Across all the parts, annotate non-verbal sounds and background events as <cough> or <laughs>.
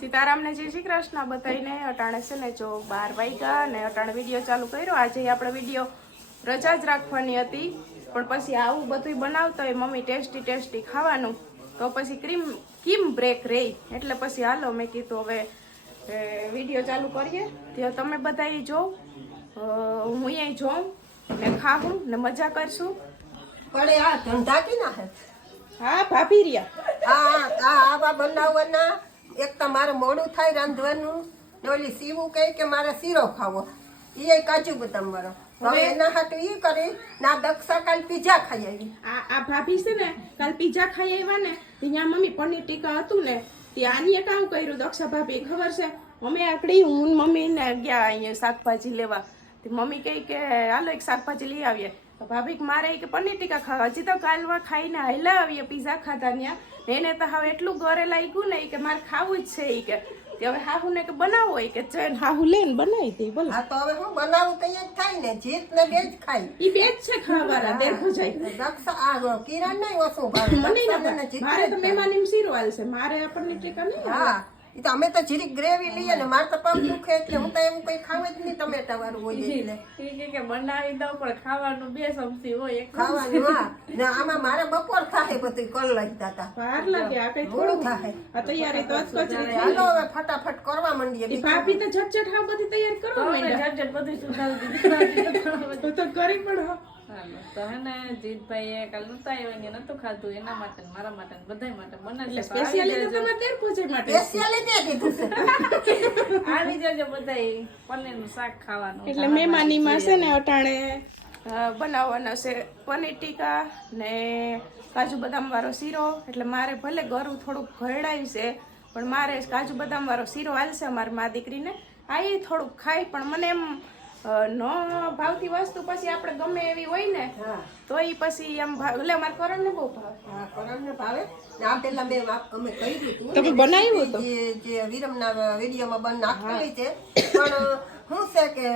સીતારામને જય શ્રી કૃષ્ણ. બધાઈને અટાણે છે ને જો બાર વાગ્યા ને અટાણે વીડિયો ચાલુ કર્યો. આજે આપણે વીડિયો રજા જ રાખવાની હતી. પણ પછી આવું બધું બનાવતા હોય મમ્મી ટેસ્ટી ટેસ્ટી ખાવાનું. તો પછી ક્રીમ કિમ બ્રેક રહી એટલે પછી હાલો મેં કીધું હવે વીડિયો ચાલુ કરીએ. ત્યાં તમે બધા જોઉં હું એ જોઉં ને ખાવું ને મજા કરશું. પડે આ ધંધા કે ના હા ભાભી રહ્યા. આ આ આવા બનાવવાના. એક તો મારે મોડું થાય રાંધવાનું ને ઓલી સીવું કહે કે મારે શીરો ખાવો. એ કાજુ બદામ વાળો. હવે એના હાટું એ કરી ના દક્ષા કાલ પીઝા ખાઈ આવી. આ આ ભાભી છે ને કાલ પીઝા ખાઈ આવ્યા ને ત્યાં મમ્મી પનીર ટીકા હતું ને ત્યાં આનીએ કામ કર્યું દક્ષા ભાભી ખબર છે? અમે આકડી હું મમ્મીને મમ્મી ને ગયા અહીંયા શાકભાજી લેવા. મમ્મી કહે કે હાલો એક શાકભાજી લઈ આવીએ. તો ભાભી મારે કે પનીર ટીકા ખાવા. હજી તો કાલમાં ખાઈને હાલા આવીએ પીઝા ખાધા ત્યાં એને તો હવે એટલું ઘરે લાગ્યું ને કે મારે ખાવું જ છે કે. હવે હાહુ ને કે બનાવો એ કે ચેન હાહુ લઈને બનાવી દે બોલો હા તો હવે હું બનાવું તો જ થાય ને જીત ને બે જ ખાય. ઈ બે જ છે ખાવાના આ કિરણ નહીં ઓછું મને ના મારે તો. મહેમાન એમ શીરો હાલશે મારે આ પનીર ટીકા નહીં હા. ઈ તો અમે તો જીરી ગ્રેવી લઈએ ને મારે તો પગ દુખે એટલે હું તો એમ કઈ ખાવ જ નહીં ટમેટા વાળું હોય એટલે. કે બનાવી દઉં પણ ખાવાનું બે સમસી હોય ખાવાનું હા. ને આમાં મારે બપોર થાય બધું કલ લાગતા હતા વાર લાગે આ કઈ થોડું. થાય. આ તૈયારી તો થઈ હાલો હવે ફટાફટ કરવા માંડીએ. ભાભી તો ઝટઝટ હા બધી તૈયાર કરવા માંડ્યા. ઝટઝટ બધું સુધારી દીધું. તો તો કરી પણ હો. હાલો, તો હે ને જીતભાઈએ કાલ નતા આવ્યા ને નતું ખાધું એના માટે મારા માટે બધાય માટે બનાવશે સ્પેશિયલી તો તમારે દેર પૂજે માટે સ્પેશિયાલિટી કીધું છે આવી જજો બધાય પનીરનું શાક ખાવાનું એટલે મહેમાનીમાં છે ને અટાણે? બનાવવાના છે પનીર ટીકા ને કાજુ બદામ વાળો શીરો એટલે મારે ભલે ગરું થોડુંક ઘરડાયું છે પણ મારે કાજુ બદામ વાળો શીરો હાલશે અમારી મા દીકરીને. આ એ થોડુંક ખાય પણ મને એમ ન ભાવતી વસ્તુ પછી આપણે ગમે એવી હોય ને તો એ પછી એમ ભાવ એટલે અમારે કરણ ને બહુ ભાવે. કરણ ને ભાવે. ને પેલા મેં અમે કર્યું હતું તમે બનાવ્યું હતું? જે જે વિરમના વિડીયોમાં બન નાખેલી છે. પણ શું છે કે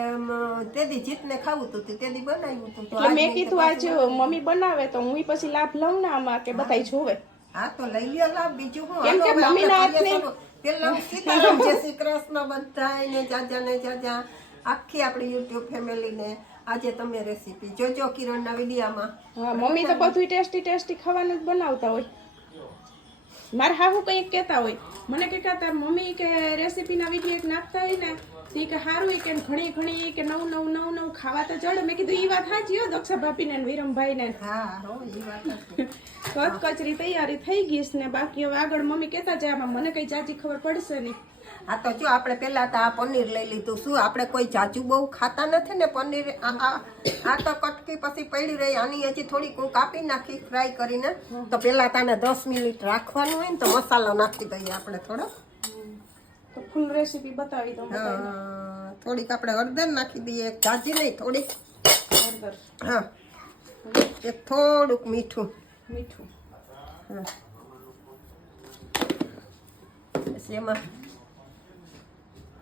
તેદી જીતને ખાવું હતું તે તેદી બનાવ્યું હતું એટલે મેં મેં કીધું આજ મમ્મી બનાવે તો હું પછી લાભ લઉં ને આમાં કે બધાય જોવે. હા તો લઈ લ્યો લાભ. બીજું હું કેમ કે મમ્મી ના હાથની- શરૂ. પેલા સીતારામ જય શ્રી કૃષ્ણ બધા ને જાજા ને જાજા આખી આપણી યુટ્યુબ ફેમિલીને આજે તમે રેસીપી જોજો કિરણના વિડીયામાં. હા મમ્મી તો બધું ટેસ્ટી ટેસ્ટી ખાવાનું જ બનાવતા હોય. મારે હાહુ કંઈક કહેતા હોય. મને કે તાર મમ્મી કે રેસીપીના વીડિયો એક નાખતા હોય ને તે કે સારું એ કે ઘણી ઘણી કે નવું નવું નવું નવું ખાવા તો જડે. મેં કીધું એ વાત સાચી હો દક્ષા ભાભીને ને વિરમભાઈને. ને. હા હો એ વાત કચ <laughs> કચરી તૈયારી થઈ ગઈ છે ને બાકી હવે આગળ મમ્મી કહેતા જાય આમાં મને કઈ જાજી ખબર પડશે નહીં. આ તો જો આપણે પહેલાં તો આ પનીર લઈ લીધું. શું આપણે કોઈ જાજુ બહુ ખાતા નથી ને પનીર? આ તો કટકી પછી પડી રહી. આની હજી થોડીક હું કાપી નાખી ફ્રાય કરીને. તો પહેલાં તાને દસ મિનિટ રાખવાનું હોય ને તો મસાલો નાખી દઈએ આપણે થોડો. તો ફૂલ રેસીપી બતાવી દઉં હા, થોડીક આપણે હળદર નાખી દઈએ. જાજી નહીં થોડીક. હળદર. હા એક થોડુંક મીઠું. મીઠું. હા. એમાં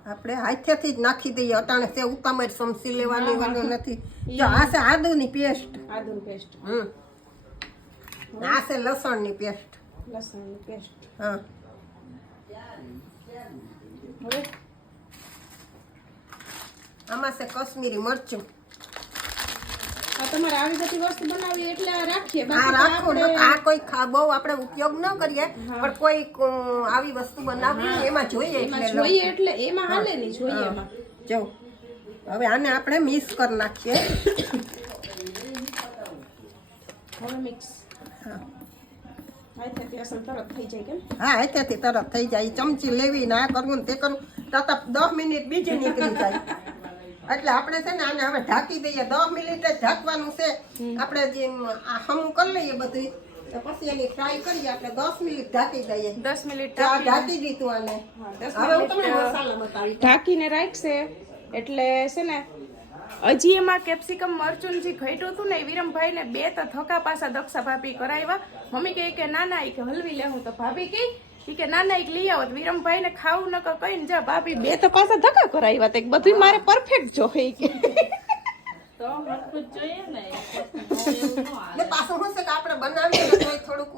આપણે હાથેથી જ નાખી દઈએ અટાણે છે ઉતામર સમસી લેવાની વાંધો નથી. જો આ છે આદુની પેસ્ટ. આદુ પેસ્ટ. હમ. આ છે લસણની પેસ્ટ. લસણની પેસ્ટ. હા. આમાં છે કશ્મીરી મરચું. તમારે આવી બધી વસ્તુ બનાવી એટલે રાખીએ. બાકી રાખો આ કોઈ બહુ આપણે ઉપયોગ ન કરીએ પણ કોઈ આવી વસ્તુ બનાવવી એમાં જોઈએ એટલે જોઈએ એટલે એમાં હાલે નહીં જોઈએ એમાં. જો હવે આને આપણે મિક્સ કરી નાખીએ. હવે મિક્સ. હા. હાથેથી અસર તરત થઈ જાય હા અહીંયાથી તરત થઈ જાય. ચમચી લેવી ના કરવું ને તે કરવું. તરત દસ મિનિટ બીજી નીકળી જાય. એટલે આપણે છે ને આને હવે ઢાંકી દઈએ. દસ મિનિટ જ ઢાંકવાનું છે. આપણે જે હમું કરી લઈએ બધું. પછી એની ફ્રાય કરીએ. આપણે દસ મિનિટ ઢાંકી દઈએ. દસ મિનિટ ઢાંકી દીધું આને. હવે હું તમને મસાલા બતાવી ઢાંકીને રાખશે. એટલે છે ને હજી એમાં કેપ્સિકમ મરચું જે ઘટ્યું હતું ને વિરમભાઈ ને બે તો થકા પાસા દક્ષા ભાભી કરાવ્યા મમ્મી કહે કે ના ના એ કે હલવી લેવું તો ભાભી કહી. ઈ કે ના ના એક લઈ આવો. વિરમભાઈ ને ખાવું ન કઈ ને જા ભાભી બે તો પાસા ધક્કા કરાવ્યા તો બધું મારે પરફેક્ટ જોઈએ કે. તો તો જોઈએ ને એવું ન હાલે. ને પાછું શું છે કે આપણે બનાવીએ થોડુંક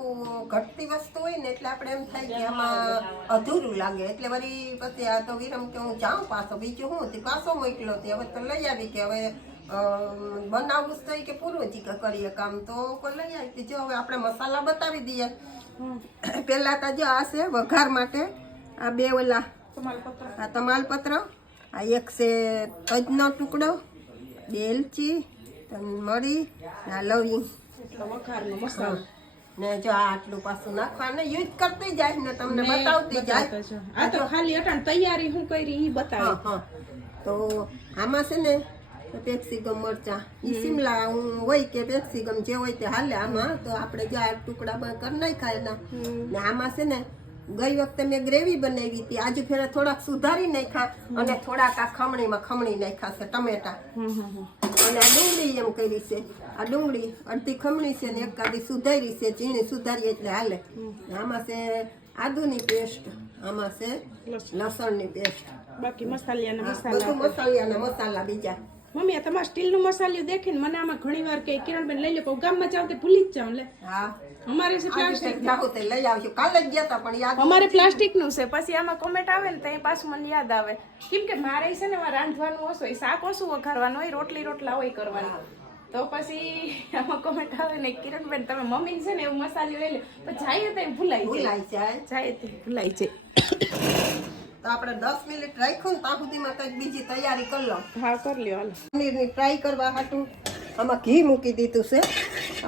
ઘટતી વસ્તુ હોય ને એટલે આપણે એમ થાય કે આમાં અધૂરું લાગે. એટલે વળી પછી આ તો વિરમ કે હું જાઉં પાછો બીજું હું તે પાછો મોકલો તે. હવે તો લઈ આવી કે હવે બનાવું બનાવવું જ થઈ કે પૂરું જ કે કરીએ કામ. તો કોઈ લઈ આવી કે જો હવે આપણે મસાલા બતાવી દઈએ. <coughs> પહેલા તો જો આ છે વઘાર માટે. આ બે ઓલા. આ તમાલપત્ર. આ એક છે તજનો ટુકડો બે એલચી મરી આ લવિંગ. ને જો આ આટલું પાછું નાખવાનું. યુઝ કરતી જાય ને તમને બતાવતી જાય. આ તો ખાલી અટાણ તૈયારી હું કરી એ બતાવે. તો આમાં છે ને પેપ્સિકમ મરચા. ઈ શિમલા હોય કે પેપ્સિકમ જે હોય તે હાલે. આમાં તો આપણે જે ટુકડામાં ટુકડા કરી નાખ્યા એના. ને આમાં છે ને ગઈ વખતે મેં ગ્રેવી બનાવી હતી. આજે ફેરે થોડાક સુધારી નાખ્યા અને થોડાક આ ખમણીમાં ખમણી નાખ્યા છે ટમેટા. અને આ ડુંગળી એમ કરી છે. આ ડુંગળી અડધી ખમણી છે ને એક કાઢી સુધારી છે. ઝીણી સુધારી એટલે હાલે. આમાં છે આદુની પેસ્ટ. આમાં છે લસણની પેસ્ટ. બાકી મસાલિયાના બધું મસાલા મસાલિયાના મસાલા બીજા. મમ્મી તમારે સ્ટીલ સ્ટીલનું મસાલિયું દેખીને મને આમાં ઘણી વાર કે કિરણબેન લઈ લો પણ ગામમાં જાવ તે ભૂલી જ જાવ લે. અમારે છે પ્લાસ્ટિક લઈ આવશું કાલે જ ગયા પણ યાદ અમારે પ્લાસ્ટિકનું છે પછી આમાં કોમેન્ટ આવે ને તો એ પાછું મને યાદ આવે. કેમ કે મારે છે ને રાંધવાનું ઓછું હોય શાક ઓછું વઘારવાનું હોય રોટલી રોટલા હોય કરવાનું. તો પછી આમાં કોમેન્ટ આવે ને કિરણબેન તમે મમ્મી છે ને એવું મસાલું લઈ લો પણ જાય તો ભૂલાઈ જાય. જાય. જાય ભૂલાઈ જાય. તો આપણે દસ મિનિટ રાખ્યું ને ત્યાં સુધીમાં કંઈક બીજી તૈયારી કરી લો હા કરી લ્યો હાલો. પનીરની ફ્રાય કરવા હાટું. આમાં ઘી મૂકી દીધું છે.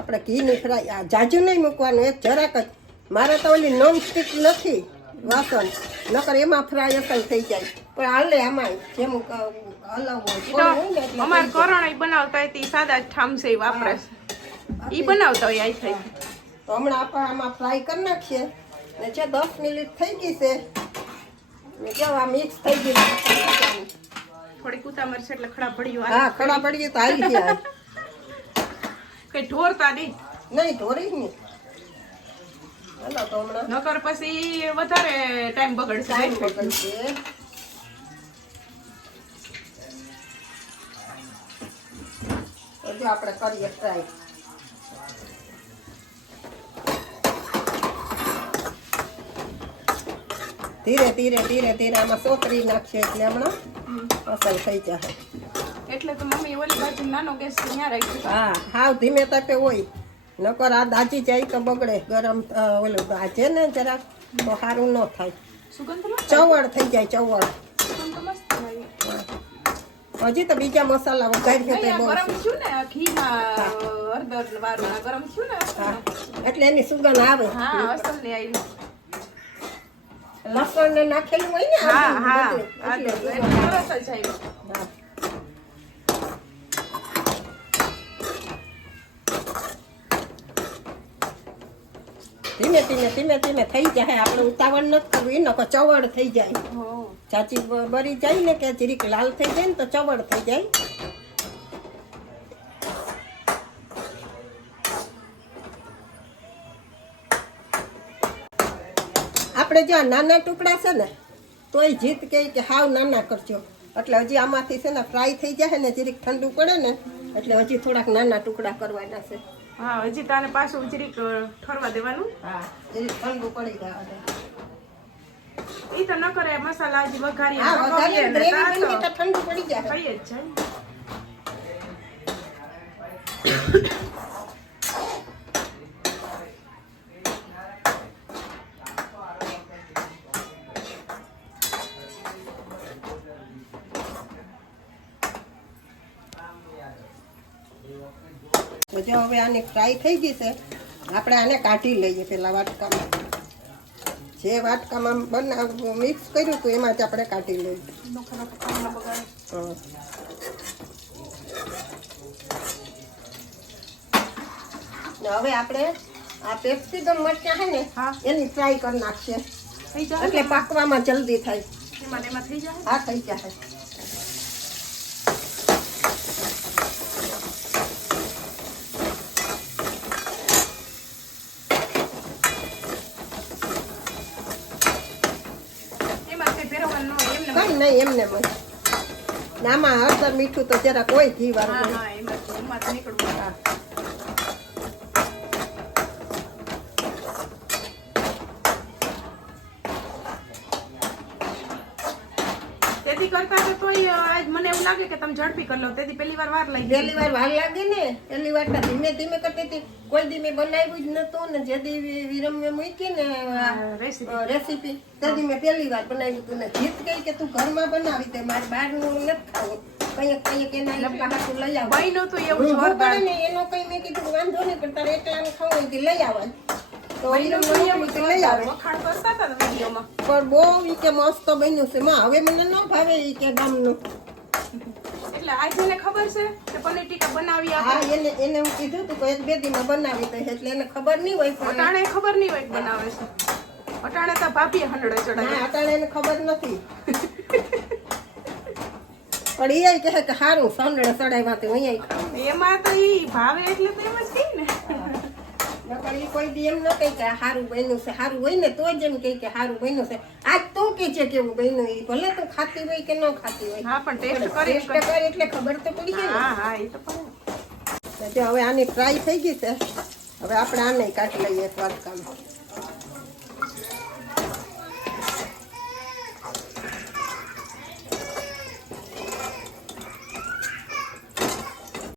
આપણે ઘીની ફ્રાય આ જાજુ નહીં મૂકવાનું એક જરાક જ. મારે તો ઓલી નોન સ્ટીક નથી વાસણ. નકર એમાં ફ્રાય અસલ થઈ જાય. પણ હાલે આમાં જેમ હલાવવું ને અમાર કરણ બનાવતા હોય તે સાદા ઠામસે વાપરે. ઈ બનાવતા હોય આઈ થાય. તો હમણાં આપણે આમાં ફ્રાય કરી નાખીએ. ને જે દસ મિનિટ થઈ ગઈ છે ને જો આ મિક્સ થઈ ગયું. થોડી કુતામર છે એટલે ખડા પડ્યું હા ખડા પડીએ તો હાલી જાય કઈ ઢોરતા નહીં. નહીં ઢોરી નહીં. નકર પછી વધારે ટાઈમ બગડશે. આપણે કરીએ ટ્રાય ધીરે ધીરે ધીરે ધીરે આમાં સોતરી નાખશે એટલે હમણાં અસલ થઈ જશે એટલે તો મમ્મી ઓલી બાજુ નાનો ગેસ ત્યાં રાખ્યો હા હાવ ધીમે તપે હોય. નકર આ દાજી જાય તો બગડે. ગરમ ઓલું દાજે ને જરાક તો સારું ન થાય. ચવળ ચવડ થઈ જાય ચવડ આવી. હજી તો બીજા મસાલા હા. એટલે એની સુગંધ આવે. હા અસલ ને આવી લસણ ને નાખેલું હોય ને હા હા. તરત જ આવ્યું ધીમે ધીમે ધીમે ધીમે થઈ જાય. આપણે ઉતાવળ નથી કરવી નકર ચવડ થઈ જાય. ચાચી બરી જાય ને કે જીરીક લાલ થઈ જાય ને તો ચવડ થઈ જાય. આપણે જો નાના ટુકડા છે ને તોય જીત કહે કે હાવ નાના કરજો. એટલે હજી આમાંથી છે ને ફ્રાય થઈ જાય ને જરીક ઠંડુ પડે ને એટલે હજી થોડાક નાના ટુકડા કરવાના છે. હા હજી તાને પાછું જરીક ઠરવા દેવાનું? હા જરીક ઠંડુ પડી જાય ઈ તો ન કરે મસાલા હજી વઘારી હા વઘારી ગ્રેવી બની તો તો ઠંડુ પડી જાય. કઈ જ જાય જો હવે આની ફ્રાય થઈ ગઈ છે આપણે આને કાઢી લઈએ પેલા વાટકામાં. જે વાટકામાં બનાવ મિક્સ કર્યું હતું એમાં આપણે કાઢી લઈએ. હવે આપણે આ પેપ્સિકમ મરચાં છે ને એની ફ્રાય કરી નાખશે એટલે પાકવામાં જલ્દી થાય. એમાં એમાં થઈ જાય? હા થઈ જશે એમાં કઈ ફેરવવાનું ન નહીં મને. ને આમાં હળદર મીઠું તો જરા કોઈ ઘી વાળું હા એમાં એમાં નીકળવું. કે તમે ઝડપી કરી લો. તેથી પહેલી વાર વાર લાગી પહેલી વાર વાર લાગે ને. પહેલી વાર તો ધીમે ધીમે કરતી હતી. કોઈ દી મેં બનાવ્યું જ નતું ને. જે દી વિરમ મેં મૂકી ને રેસીપી અ, તે દી મેં પહેલી વાર બનાવ્યું હતું ને. જીત કઈ કે તું ઘરમાં બનાવી દે. મારે બહારનું નથી ખાવું. કંઈક કંઈક એના એટલા હાટું લઈ આવ. બન્યું તો એવું જોરદાર ને એનો કઈ મેં કીધું વાંધો નહીં તારે એકલાને ખાવું હોય લઈ આવવાનું. કરતા ને પણ બહુ કે મસ્ત બન્યું છે. માં હવે મને ન ભાવે કે ગામનું. એટલે આજ મને ખબર છે કે પનીર ટીકા બનાવી હા એને એને હું કીધું તું કે એક બે દીમાં બનાવી દઈશ એટલે એને ખબર નહીં હોય પણ અટાણે ખબર નહીં હોય બનાવે છે. અટાણે તો ભાભી હંડળે ચડાય ના અટાણે એને ખબર નથી. પણ એ કહે કે સારું સાંડળે ચડાવ્યા તો અહીંયા એમાં તો ઈ ભાવે એટલે તો એમ જ ને. નકર ઈ કોઈ દી એમ ન કહે કે સારું બન્યું છે સારું હોય ને તો જ એમ કહે કે સારું બન્યું છે. આજ તું કે છે કેવું બન્યું એ ભલે તું ખાતી હોય કે ન ખાતી હોય. હા પણ ટેસ્ટ કરી ટેસ્ટ કરે એટલે ખબર તો પડી જાય હા હા એ તો પણ જો હવે આની ફ્રાય થઈ ગઈ છે. હવે આપણે આને કાઢી લઈએ એક વાટકામાં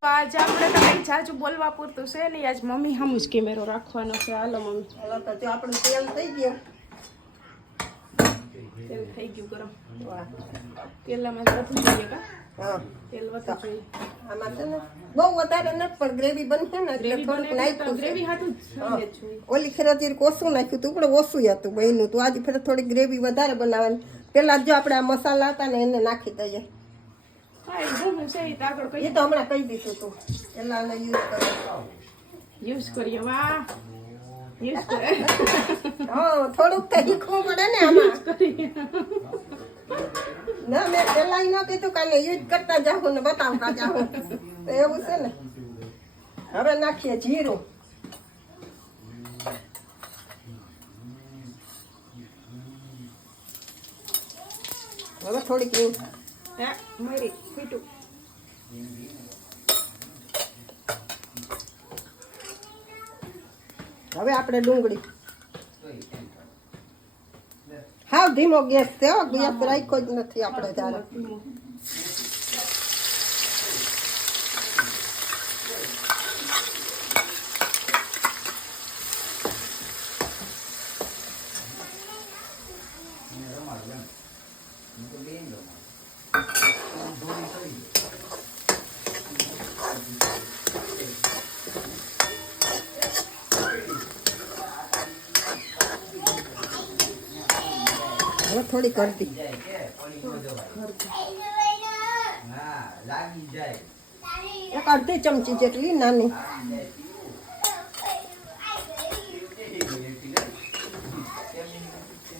આજે આપણે કઈ જાજુ બોલવા પૂરતું છે નહીં. આજ મમ્મી હમ જ કેમેરો રાખવાનો છે. હાલો મમ્મી. હાલો તો જો આપણું તેલ થઈ ગયું. તેલ થઈ ગયું ગરમ. તેલમાં વધવું જોઈએ કા? હા. તેલ વધવું જોઈએ. આમાં છે ને બહુ વધારે નથી પણ ગ્રેવી બનશે ને એટલે ગ્રેવી થોડુંક નાખ્યું ગ્રેવી હાટું જ ઓલી ખેરાતી ઓછું નાખ્યું તું પણ ઓછું હતું બન્યું તું આજે ફેર થોડી ગ્રેવી વધારે બનાવવાની. પેલા જો આપણે આ મસાલા હતા ને એને નાખી દઈએ. એ તો આગળ કઈ તો હમણાં કહી દીધું તું. આને યુઝ કરો. યુઝ કરીએ વાહ. યુઝ કરે <laughs> હા થોડુંક તો શીખવું પડે ને આમાં. ના મેં પેલા ન કીધું કાલે યુઝ કરતા જાઉં ને બતાવતા જાઉં તો એવું છે ને. હવે નાખીએ જીરું. હવે થોડીક. હા, મરી ફીટું હવે આપણે ડુંગળી. હાવ ધીમો ગેસ છે હો, ગેસ રાખ્યો જ નથી આપણે ત્યારે હવે કરતી. એક અડધી ચમચી જેટલી નાની.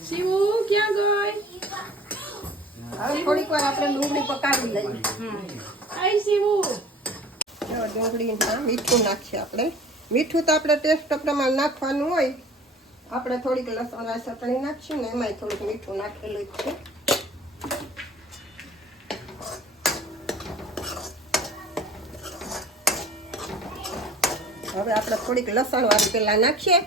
શિવુ ક્યાં ગઈ? હવે થોડીક વાર આપણે ડુંગળી પકાવી લઈએ. આઈ શિવુ. ડુંગળીમાં મીઠું નાખીએ આપણે. મીઠું તો આપણે ટેસ્ટ પ્રમાણે નાખવાનું હોય. આપણે થોડીક લસણ ચટણી નાખશું ને એમાંય થોડુંક મીઠું નાખેલું જ છે. હવે આપણે થોડીક લસણ વાળી પેલા નાખીએ.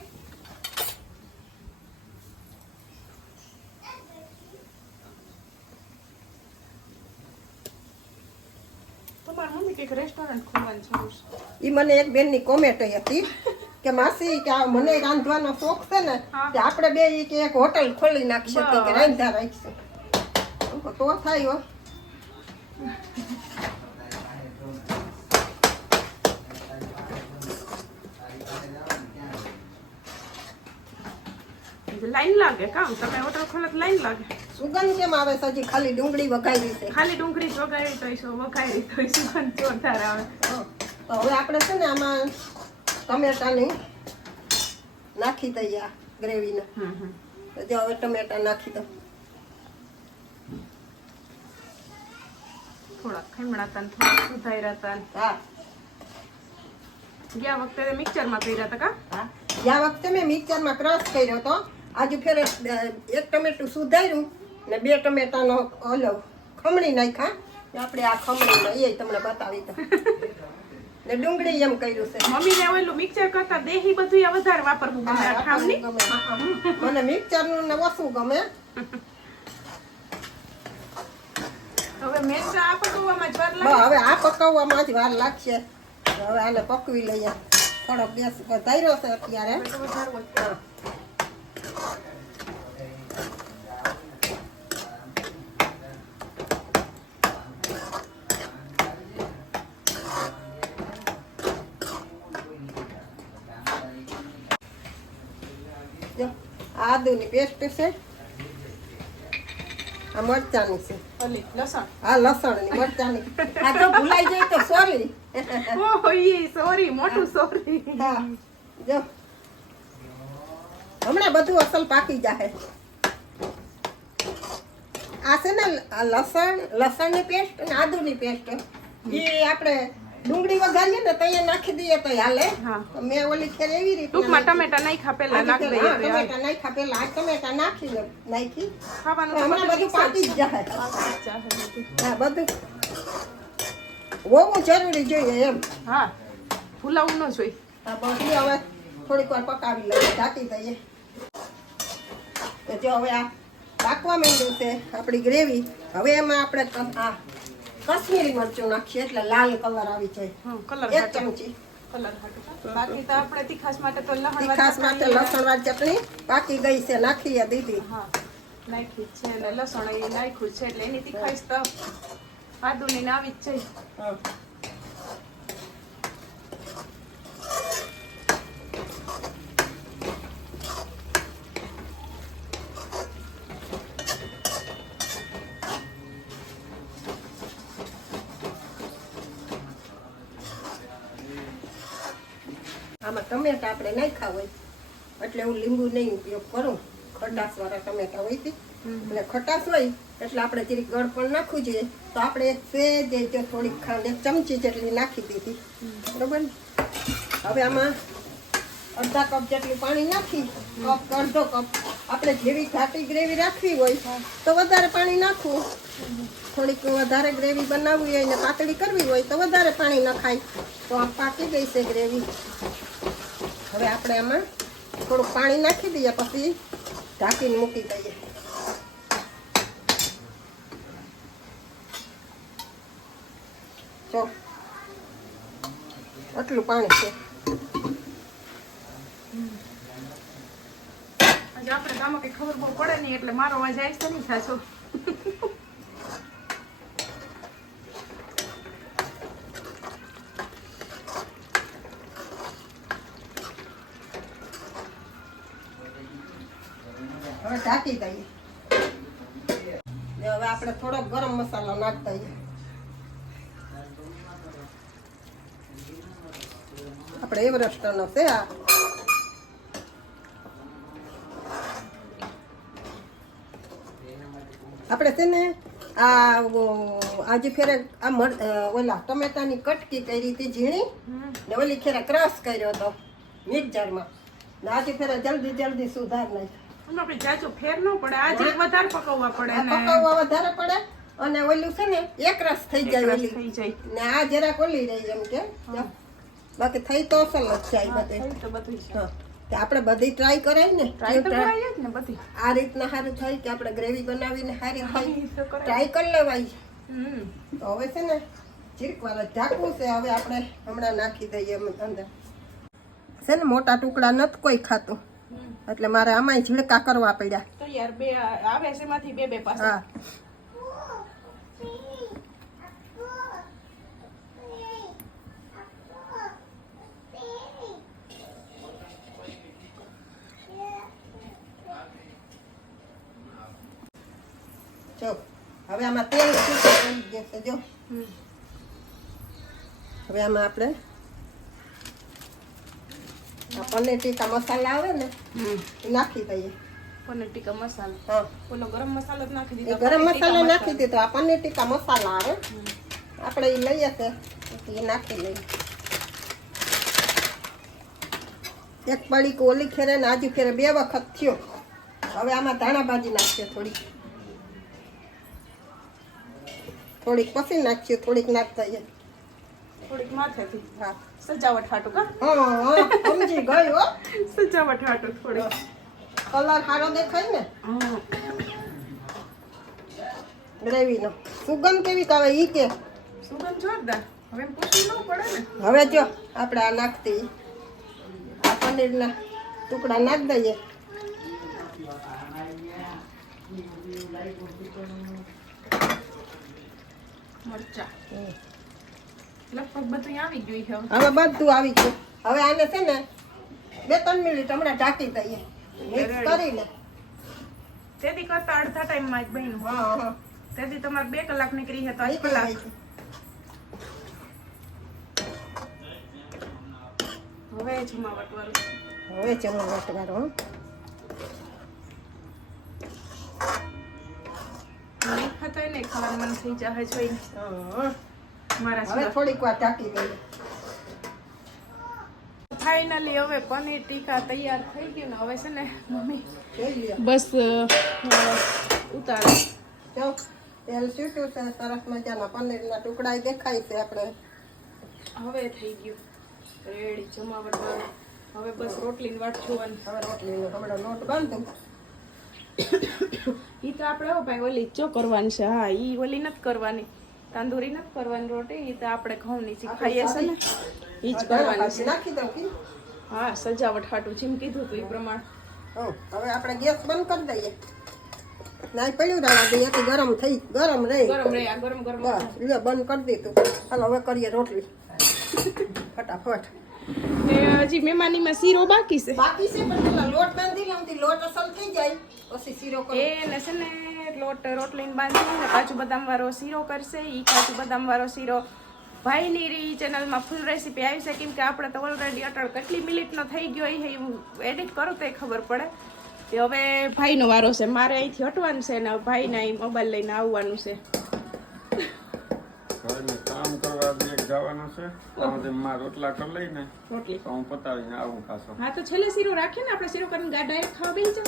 એ રેસ્ટોરન્ટ ખોલવાનું છે? ઈ મને એક બેનની કોમેન્ટ હતી. કે માસી કે મને રાંધવાનો શોખ છે ને કે આપણે બે ઈ કે એક હોટલ ખોલી નાખશે કે રાંધા રાખશે. તો થાય હો. લાઈન લાગે કામ? તમે હોટલ ખોલો લાઈન લાગે. સુગંધ કેમ આવે હજી? ખાલી ડુંગળી વઘાવી છે. ખાલી ડુંગળી વગાડી તો શું વઘારી તો સુગંધ જોરદાર આવે. તો હવે આપણે છે ને આમાં ટમેટાની નાખી દઈએ આ ગ્રેવીને જો હવે ટમેટા નાખી દો. થોડાક ખમણા હતા સુધાર્યા હતા હા. ગયા વખતે મિક્સરમાં કર્યા હતા કા? હા. ગયા વખતે મેં મિક્સરમાં ક્રશ કર્યો હતો આજે ફેર એક ટમેટું સુધાર્યું ને બે ટમેટાનો ઓલો ખમણી નાખ્યા. આપણે આ ખમણી એ તમને બતાવી તો <laughs> ને ડુંગળી એમ કર્યું છે. મમ્મી ને ઓલું મિક્સર કરતા દેહી બધું વધારે વાપરવું ગમે ઠામની. મને મિક્સરનું ને ઓછું ગમે. હવે મેં તો આ પકવવામાં જ વાર લાગે. હવે આ પકવવામાં જ વાર લાગશે. હવે આને પકવી લઈએ. થોડોક ગેસ વધાર્યો છે અત્યારે હવે તો વધારવો જ. હા. જો આ આદુની પેસ્ટ છે. આ મરચાની છે. ઓલી લસણ. આ લસણની મરચાની. આ તો ભૂલાઈ જાય તો સોરી ઈ સોરી મોટું સોરી હા જો. હમણાં બધું અસલ પાકી જાહે. આ છે ને લસણ લસણની પેસ્ટ અને આદુની પેસ્ટ એ આપણે ડુંગળી વઘારીએ ને તો અહીંયા નાખી દઈએ તો હાલે. હા. મેં ઓલી ખેર એવી રીતે ટૂંકમાં ટમેટા નાખ્યા પેલા નાખી દઈએ. ટમેટા નાખ્યા પેલા આ ટમેટા નાખી. ખાવાનું તો તો હમણાં બધું પાકી જ જાહે હા બધું. હોવું જરૂરી જોઈએ એમ. હા ફૂલાવું ન જોઈએ. હા બધી હવે થોડીક વાર પકાવી લઈએ ઢાંકી દઈએ. તો જો હવે આ પાકવા માંડ્યું છે આપણી ગ્રેવી. હવે એમાં આપણે આ કશ્મીરી મરચું નાખીએ એટલે લાલ કલર આવી જાય. કલર એક ચમચી. બાકી તો આપણે તીખાસ માટે તો લહણ તીખાસ માટે લસણવાર ચટણી. બાકી ગઈ છે નાખીએ દીધી. હા નાખી છે અને લસણ એ નાખ્યું છે એટલે એની તીખાશ તો આદુની ને આવી જ જાય. ટમેટા આપણે નાખ્યા હોય. એટલે હું લીંબુ નહીં ઉપયોગ કરું. ખટાશ વાળા ટમેટા હોય છે એટલે ખટાશ હોય એટલે આપણે જરીક ગળ પણ નાખવું જોઈએ. તો આપણે એક સેજ જે થોડીક ખાંડ એક ચમચી જેટલી નાખી દીધી. બરોબર ને? હવે આમાં અડધા કપ જેટલું પાણી નાખી કપ અડધો કપ. આપણે જેવી ઘાટી ગ્રેવી રાખવી હોય તો વધારે પાણી નાખવું. થોડીક વધારે ગ્રેવી બનાવવી હોય ને પાતળી કરવી હોય તો વધારે પાણી નખાય. તો આ પાકી ગઈ છે ગ્રેવી. હવે આપણે આમાં થોડુંક પાણી નાખી દઈએ, પછી ઢાંકીને મૂકી દઈએ. જો, આટલું પાણી છે. આજે આપણે ગામમાં કઈ ખબર બહુ પડે નહીં, એટલે મારો અવાજ આવી છે નહીં થાશો હવે ઢાંકી દઈએ ને હવે આપણે થોડો ગરમ મસાલો નાખી દઈએ આપણે એવરેસ્ટનો આપણે છે ને આ આજે ફેરે આ ઓલા ટમેટાની કટકી કરી હતી ઝીણી ને ઓલી ફેરે ક્રશ કર્યો હતો મિક્સરમાં ને આજે ફેરે જલ્દી જલ્દી સુધાર નાખ્યો આપણે જાજો ફેર ન પડે આજે વધારે પકવવા પડે પકવવા વધારે પડે અને ઓલું છે ને એક રસ થઈ જાય ઓલી થઈ જાય ને આ જરાક ઓલી રહી એમ કે. બાકી થઈ તો અસલ જ આ બધે. કે છે. આપણે બધી ટ્રાય કરાય ને ટ્રાય કરાય ને બધી. આ રીતના સારું થાય કે આપણે ગ્રેવી બનાવીને સારી થાય ટ્રાય કરી લેવાય. તો હવે છે ને ચીરક વાર જ ઢાંકવું છે હવે આપણે હમણાં નાખી દઈએ અંદર. છે ને મોટા ટુકડા નથી કોઈ ખાતું. એટલે મારે આમાંય ઝીણકા કરવા પડ્યા. તો યાર બે આવે છે એમાંથી બે બે પાસે હા. જો હવે આમાં તેલ છૂટું થઈ જશે જો હમ. હવે આમાં આપણે આ પનીર ટીકા મસાલા આવે ને હમ એ નાખી દઈએ પનીર ટીકા મસાલો હા ઓલો ગરમ મસાલો જ નાખી એ દીધો ગરમ પનીર ટીકા મસાલો નાખી દીધો આ પનીર ટીકા મસાલા આવે આપણે એ લઈએ છે એ નાખી લઈએ એક પડીક ઓલી ખેરે ને આજુ ખેરે બે વખત થયો હવે આમાં ધાણા ભાજી નાખીએ થોડી થોડીક પછી નાખ્યું થોડીક નાખતા થોડીક માથેથી હા. સજાવટ હાટું કા હા હા સમજી ગઈ હો. સજાવટ હાટું થોડીક. કલર સારો દેખાય ને. ગ્રેવીનો. સુગંધ કેવી આવે ઈ કે? સુગંધ જોરદાર. હવે પૂછી ન પડે ને. હવે જો આપણે આ નાખતી. આ પનીરના ટુકડા નાખ દઈએ. મરચા. લગભગ બધું આવી ગયું છે હવે. હવે બધું આવી ગયું. હવે આને છે ને બે ત્રણ મિનિટ હમણાં ઢાંકી દઈએ. મિક્સ કરીને. તેથી કરતા અડધા ટાઈમમાં જ બન્યું. હા હા. તેથી તમારે બે કલાક નીકળી છે તો નીકળી કલાક. જાય હવે જમાવટ વાળું હવે જમાવટ વટવારો નહીં ખાવાનું મન થઈ જાય છે મારા હવે થોડીક વાર ટાકી દઈએ. ફાઇનલી હવે પનીર ટીકા તૈયાર થઈ ગયું ને હવે છે ને મમ્મી બસ ઉતારે. જો તેલ છૂટ્યું છે સરસ મજાના પનીરના ટુકડા દેખાય છે આપણે. હવે થઈ ગયું. રેડી જમાવટ હવે બસ રોટલીની વાટ જોવાની. હવે રોટલીનો હમણાં લોટ બાંધું. ઈ તો આપણે હો ભાઈ ઓલી ચો કરવાની છે? હા ઈ ઓલી નથી કરવાની. તાંદુરી નથી કરવાની રોટી એ તો આપણે ઘઉંની જે ખાઈએ છે ને? એ જ કરવાની છે. નાખી દઉં કી? હા સજાવટ હાટું જેમ કીધું હતું એ પ્રમાણે. હવે આપણે ગેસ બંધ કરી દઈએ. નાઈ પડ્યું રહેવા દઈએ તો ગરમ થઈ ગરમ રહે. ગરમ રહી આ ગરમ ગરમ બસ બંધ કરી દીધું ચાલો હવે કરીએ રોટલી. ફટાફટ. હજી મહેમાનીમાં શીરો બાકી છે. બાકી છે પણ પેલા લોટ બાંધી લઉં થી લોટ અસલ થઈ જાય. પછી શીરો કરું. એને છે ને લોટ રોટલીને બાંધી ને કાજુ બદામ વાળો શીરો કરશે. ઈ કાજુ બદામ વાળો શીરો ભાઈની રી ચેનલમાં ફૂલ રેસીપી આવી છે. કેમ કે આપણે તો ઓલરેડી અટળ કેટલી મિનિટનો થઈ ગયો એ હું એડિટ કરું તો ખબર પડે. કે હવે ભાઈનો વારો છે. મારે અહીંથી હટવાનું છે ને ભાઈને અહીં મોબાઈલ લઈને આવવાનું છે ઘરનું કામ કરવા દે જવાનું છે. ત્યાં માં રોટલા કરી લઈને રોટલી. તો હું પતાવીને આવું પાછો હા તો છેલ્લે શીરો રાખીએ ને આપણે શીરો કરીને ગા ડાયરેક્ટ ખાવા બેસી જાવ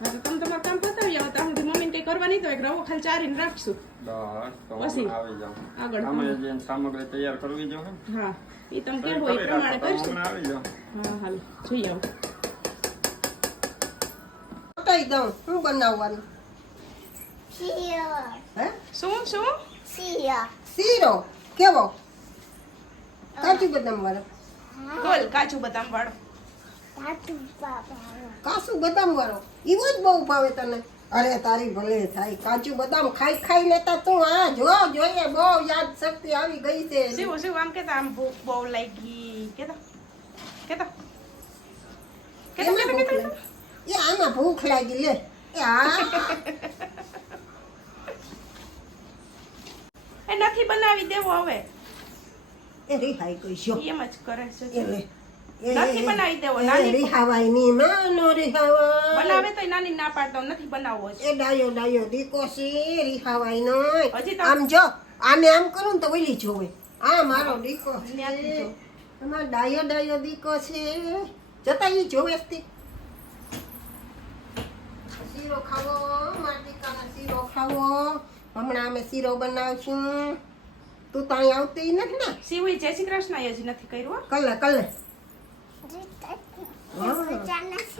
હા તો તમે તમારું કામ પતાવી આવો. તો સુધી મમ્મીને કંઈ કરવા નહીં તો એક રવો ખાલી ચારીને રાખશું. બસ તો આવી જાવ આગળ. અમે જે સામગ્રી તૈયાર કરવી જો હા એ તમે કેવું હોય એ પ્રમાણે કરશું. આવી જાવ હા હાલ જોઈ આવો. પટાઈ દઉં. શું બનાવવાનું? હે? શું શું? શીરો? કેવો? કાજુ બદામ વાળો. બોલ કાજુ બદામ વાળો. કાસુ બદામ વાળો. એવો જ બહુ ભાવે તને. અરે તારી ભલે થાય. કાજુ બદામ ખાઈ ખાઈ લેતા તું હા જો જોઈએ બહુ યાદ શક્તિ આવી ગઈ છે. શું શું આમ કેતા આમ ભૂખ બહુ લાગી. કેતા કેતા. કેતા કેતા ભૂખ લાગી. એ આમાં ભૂખ લાગી લે. એ <laughs> નથી બનાવી દેવો હવે. એ રિહાઈ છો ઈ એમ જ કરે છે. એટલે નથી બનાવી દેવો, નાની- રિહાવાયની માં નો રિહાવાય બનાવે તો નાની ના પાડતો નથી બનાવવો છે એ ડાયો ડાયો દીકો છે રિહાવાય નો આમ જો આને આમ કરું તો ઓલી જોવે. આ મારો દીકો છે. એમાં ડાયો ડાયો દીકો છે. જતા ઈ જોવે જ શીરો ખાવો મારા દીકાનો શીરો ખાવો. હમણાં અમે શીરો બનાવશું. તું તો અહીં આવતી નથી ને? શિવ જય શ્રી કૃષ્ણ એ જ નથી કર્યું હો. કલે કલે.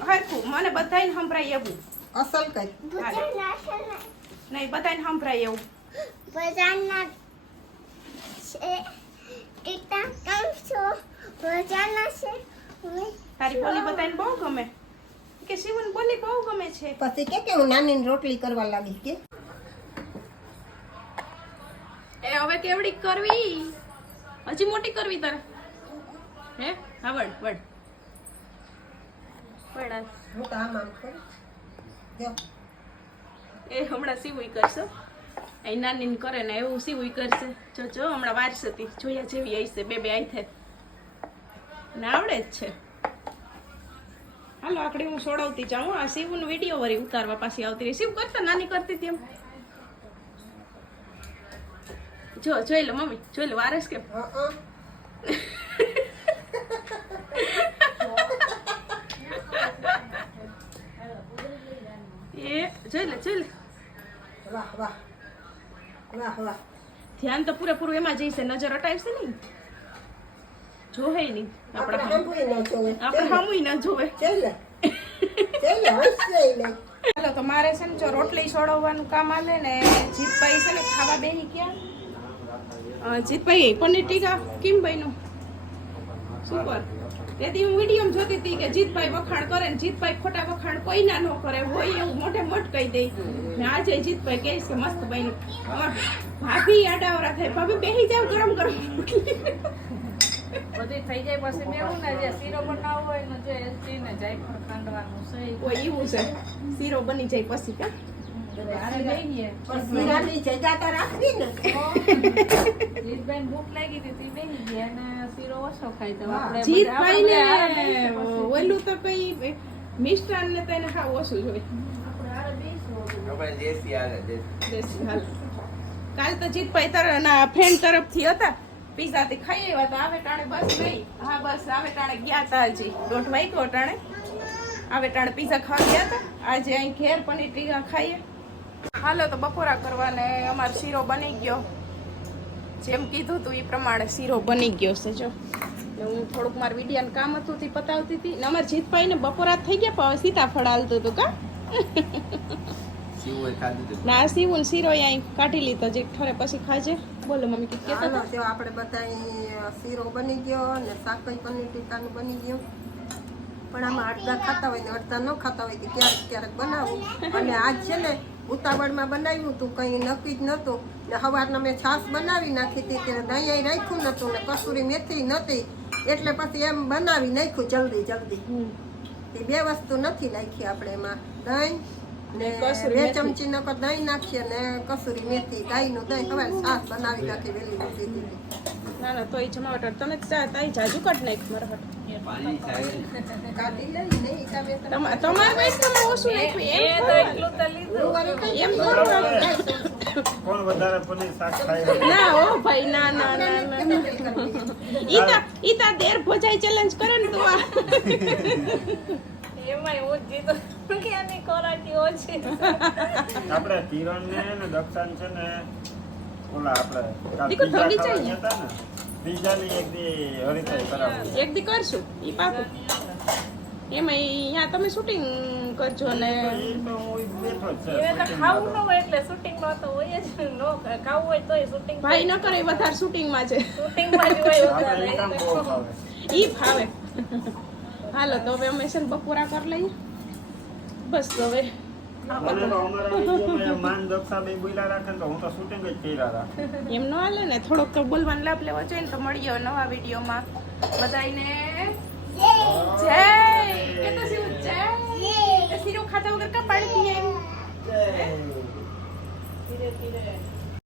હરખું મને બધાને સંભળાય એવું. અસલ કઈ. નહીં બધાને સંભળાય એવું. તારી બોલી બધાને બહુ ગમે. કે શિવન બોલી બહુ ગમે છે. પછી કે કે હું નાની રોટલી કરવા લાગી કે? એ હવે કેવડી કરવી? હજી મોટી કરવી તારે? હે? હા વડ વડ વડ હું તો આમ આમ કરું એ હમણાં સીવું કરશે. એ નાની કરે ને એવું સીવું કરશે. જો જો હમણાં વારસ હતી જોયા જેવી આવી છે બે બે આઈ થાય. ને આવડે જ છે. હાલો આકડી હું સોડાવતી જાઉં. આ સીવું વીડિયો વળી ઉતારવા પાછી આવતી રહી. સીવ કરતા નાની કરતી હતી એમ જો જોઈ લો મમ્મી જોઈ લો વારસ કેમ? હં, હં. એ જોઈ લે જોઈ લે. વાહ વાહ. વાહ વાહ. ધ્યાન તો પૂરેપૂરું એમાં જઈશે નજર હટાવશે નહીં. જોહે નહીં. આપણે આપણે હમુય ન જોવે. ચાલે. તો મારે છે ને જો રોટલી છોડવવાનું કામ આલે ને જીતભાઈ છે ને ખાવા બેહી ગયા. જીતભાઈ પનીર ટીકા કેમ બન્યું? સુપર તેથી હું વીડિયો જોતી હતી કે જીતભાઈ વખાણ કરે ને જીતભાઈ ખોટા વખાણ કોઈ ના ન કરે હોય એવું મોઢે મોટ કહી દે. ને આજે જીતભાઈ કહે છે મસ્ત બન્યું. ભાભી આડાવરા થાય. ભાભી બેહી જાવ ગરમ ગરમ. બધી થઈ જાય પછી મેં એવું ને જે શીરો બનાવવો હોય ને જો એસટી ને જાયફળ ખાંડવાનું છે એવું છે. શીરો બની જાય પછી કા? મિષ્ટાન ને તેને હા ઓછું જ હોય. આપણે હારે બેસીશું. આપણે દેશી હાલે દેશી. દેશી હાલ. કાલ તો જીતભાઈ તર ના ફ્રેન્ડ તરફથી હતા. પીઝા થી ખાઈ આવ્યા હતા. આવે ટાણે બસ નહીં હા બસ આવે ટાણે ગયા હતા હજી. દોઢ વાગ્યો ટાણે. આવે ટાણે પીઝા ખાવા ગયા હતા આજે અહીં ઘેર પનીર ટીકા ખાઈએ. હાલો તો બપોરા કરવાને અમારો શીરો બની ગયો. જેમ કીધું હતું એ પ્રમાણે શીરો બની ગયો છે જો. હું થોડુંક મારું વિડિયાનું કામ હતું તે પતાવતી હતી. ને અમારે જીતભાઈ ને બપોરા થઈ ગયા પણ સીતાફળ હાલતું હતું કા? ના સીવું શીરો અહીં કાઢી લીધો જે ઠરે પછી ખાજે. બોલો મમ્મી કે કેતા હતા તો. આપણે બધા શીરો બની ગયો અને શાક પનીર ટીકાનું બની ગયું. પણ આમાં અડધા ખાતા હોય ને અડધા ન ખાતા હોય તો ક્યારેક ક્યારેક બનાવું. અને આજ છે ને ઉતાવળમાં બનાવ્યું હતું કંઈ નક્કી જ નહોતું. ને સવારના મેં છાશ બનાવી નાખી હતી ત્યારે દહીં રાખ્યું નહોતું ને કસૂરી મેથી નહોતી. એટલે પછી એમ બનાવી નાખ્યું જલ્દી જલ્દી. એ બે વસ્તુ નથી નાખી આપણે એમાં. દહીં ને કસૂરી બે ચમચી નકર દહીં નાખીએ ને કસૂરી મેથી ગાયનું દહીં હવે છાશ બનાવી નાખી વેલી મૂકી દીધી ના ના એ જમાવટ તમે તા- તાઈ જાજુ કાઢ નાખ મારા તમારે વૈષ્ણવમાં ઓછું નાખ્યું? એમ તો એટલું તો લીધું. ગુરુવારે કઈ એમ થોડું આમ. કોણ વધારે પનીર શાક ખાય? ના ઓ ભાઈ ના ના ના ના ઈ તા દેર ભોજાઈ ચેલેન્જ કરે ને તો એમાંય હું જીતું કે આની ખોરાકી ઓછી. આપણે કિરણ ને ને દક્ષાન છે ને ઓલા આપણે ઠગી ખાવા જાય. ગયા હતા ને પીઝાની એક દી હરીફાઈ કરાવી. એક દી કરશું ઈ પાકું. એમાં અહીંયા તમે શૂટિંગ કરજો ને. ખાવું ન હોય એટલે શૂટિંગમાં તો હોય જ નો ખાવું હોય તોય શૂટિંગ ભાઈ ન કરે એ વધારે શૂટિંગમાં છે. શૂટિંગમાં જ હોય ઈ ફાવે હાલો તો હવે અમે છે ને બપોરા કરી લઈએ. બસ તો હવે. મને તો અમારા વિડીયોમાં માન દક્ષા બોલ્યા રાખે ને તો હું તો શૂટિંગ જ કર્યા રાખે. એમ ન હાલે ને થોડોક તો બોલવાનો લાભ લેવો જોઈએ ને તો મળીએ નવા વિડીયોમાં. બધાયને જય! કે તો શિવ જય! શીરો વગર કા પાણી પીએ એમ? ધીરે ધીરે.